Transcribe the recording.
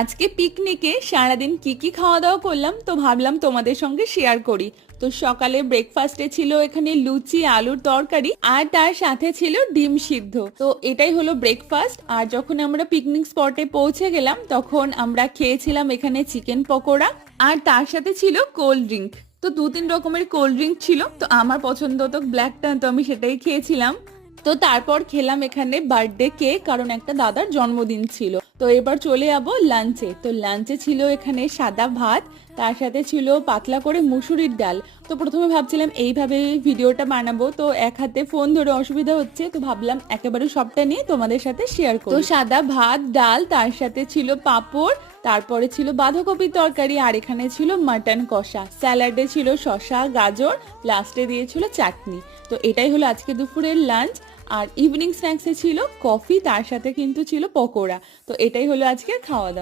আজকে পিকনিকে সারাদিন কি কি খাওয়া দাওয়া করলাম তো ভাবলাম তোমাদের সঙ্গে শেয়ার করি। তো সকালে ব্রেকফাস্টে ছিল এখানে লুচি আলুর তরকারি আর তার সাথে ছিল ডিম সিদ্ধ। তো এটাই হলো ব্রেকফাস্ট। আর যখন আমরা পিকনিক স্পটে পৌঁছে গেলাম তখন আমরা খেয়েছিলাম এখানে চিকেন পকোড়া আর তার সাথে ছিল কোল্ড ড্রিঙ্ক। তো 2-3 রকমের কোল্ড ড্রিঙ্ক ছিল, তো আমার পছন্দ তো ব্ল্যাকটা, তো আমি সেটাই খেয়েছিলাম। তো তারপর খেলাম এখানে বার্থডে কেক, কারণ একটা দাদার জন্মদিন ছিল। তো এবার চলে যাবো লাঞ্চে। তো লাঞ্চে ছিল এখানে সাদা ভাত, তার সাথে ছিল পাতলা করে মুসুরির ডাল। তো প্রথমে ভাবছিলাম এইভাবে ভিডিওটা বানাবো, তো এক হাতে ফোন ধরে অসুবিধা হচ্ছে, তো ভাবলাম একেবারে সবটা নিয়ে তোমাদের সাথে শেয়ার করব। তো সাদা ভাত ডাল, তার সাথে ছিল পাঁপড়, তারপরে ছিল বাঁধাকপির তরকারি, আর এখানে ছিল মাটন কষা, স্যালাডে ছিল শসা গাজর, লাস্টে দিয়েছিল চাটনি। তো এটাই হলো আজকে দুপুরের লাঞ্চ। আর ইভিনিং স্ন্যাক্সে ছিল কফি, তার সাথে কিন্তু ছিল পকোড়া। তো এটাই হলো আজকের খাওয়া দাওয়া।